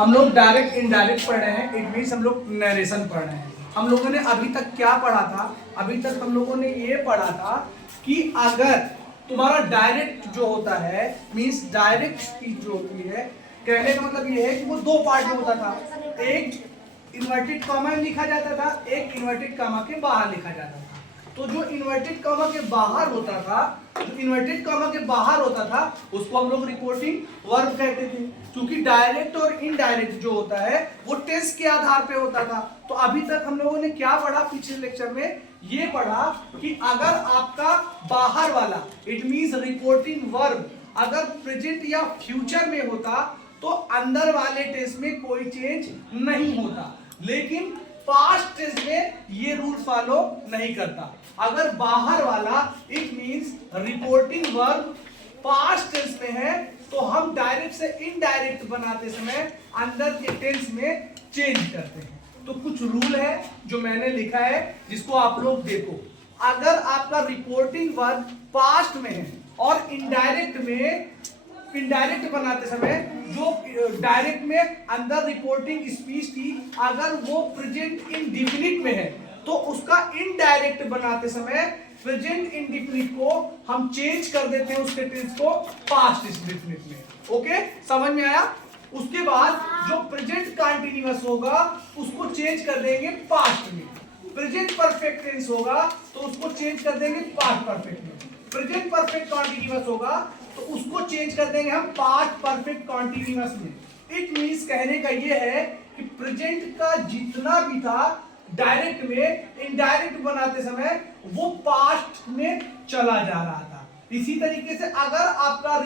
हम लोग direct indirect पढ़ रहे हैं, इट मीन्स हम लोग नरेशन पढ़ रहे हैं। हम लोगों ने अभी तक क्या पढ़ा था? अभी तक हम लोगों ने ये पढ़ा था कि अगर तुम्हारा डायरेक्ट जो होता है, मीन्स डायरेक्ट स्पीच जो होती है, कहने का मतलब ये है कि वो दो पार्ट में होता था। एक इन्वर्टेड कॉमा में लिखा जाता था, एक इन्वर्टेड कॉमा के बाहर लिखा जाता था। तो जो इन्वर्टेड कॉमा के बाहर होता था, जो इन्वर्टेड कॉमा के बाहर होता था, उसको हम लोग रिपोर्टिंग वर्ब कहते थे। क्योंकि डायरेक्ट और इनडायरेक्ट जो होता है वो टेंस के आधार पे होता था। तो अभी तक हम लोगों ने क्या पढ़ा? पिछले लेक्चर में ये पढ़ा कि अगर आपका बाहर वाला, इट मींस रिपोर्टिंग वर्ब, अगर प्रेजेंट या फ्यूचर में होता तो अंदर वाले टेंस में कोई चेंज नहीं होता, लेकिन पास्ट टेंस में ये रूल फॉलो नहीं करता। अगर बाहर वाला, it means reporting verb, past tense में है तो हम डायरेक्ट से इनडायरेक्ट बनाते समय अंदर के टेंस में चेंज करते हैं। तो कुछ रूल है जो मैंने लिखा है, जिसको आप लोग देखो। अगर आपका रिपोर्टिंग वर्ब पास्ट में है और इनडायरेक्ट में, इनडायरेक्ट बनाते समय जो डायरेक्ट में अंदर रिपोर्टिंग स्पीच थी, अगर वो प्रेजेंट इंडेफिनिट में है तो उसका इनडायरेक्ट बनाते समय प्रेजेंट इंडेफिनिट को हम चेंज कर देते हैं, उसके टेंस को पास्ट इंडेफिनिट में। ओके, समझ में आया? उसके बाद जो प्रेजेंट कंटीन्यूअस होगा उसको चेंज कर देंगे पास्ट में। प्रेजेंट परफेक्ट टेंस होगा तो उसको चेंज कर देंगे पास्ट परफेक्ट में। प्रेजेंट परफेक्ट कंटीन्यूअस होगा तो उसको चेंज कर देंगे हम पास्ट परफेक्ट कंटीन्यूअस में। इट मींस कहने का ये है कि प्रेजेंट का जितना भी था डायरेक्ट में, इनडायरेक्ट बनाते समय वो पास्ट में चला जा रहा था। इसी तरीके से अगर आपका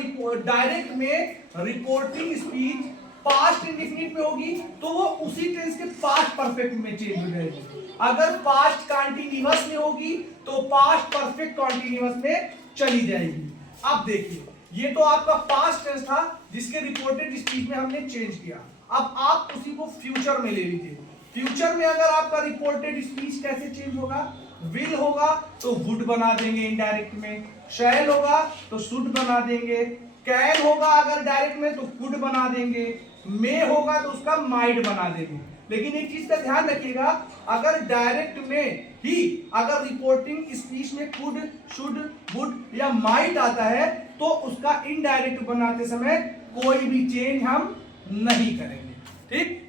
डायरेक्ट में रिपोर्टिंग स्पीच पास्ट इंडेफिनिट में होगी तो वो उसी टेंस के पास्ट परफेक्ट में चेंज हो जाएगी। अगर पास्ट कंटीन्यूअस में होगी तो पास्ट परफेक्ट कंटीन्यूअस में चली जाएगी। अब देखिए, ये तो आपका पास्ट टेंस था जिसके रिपोर्टेड स्पीच में हमने चेंज किया। अब आप उसी को फ्यूचर में ले लीजिए। फ्यूचर में अगर आपका रिपोर्टेड स्पीच कैसे चेंज होगा? विल होगा तो वुड बना देंगे इनडायरेक्ट में, शैल होगा तो शुड बना देंगे, कैन होगा अगर डायरेक्ट में तो कुड बना देंगे, मे होगा तो उसका माइट बना देंगे। लेकिन एक चीज का ध्यान रखिएगा, अगर डायरेक्ट में ही अगर रिपोर्टिंग स्पीच में कुड, शुड, वुड या माइट आता है तो उसका इनडायरेक्ट बनाते समय कोई भी चेंज हम नहीं करेंगे। ठीक?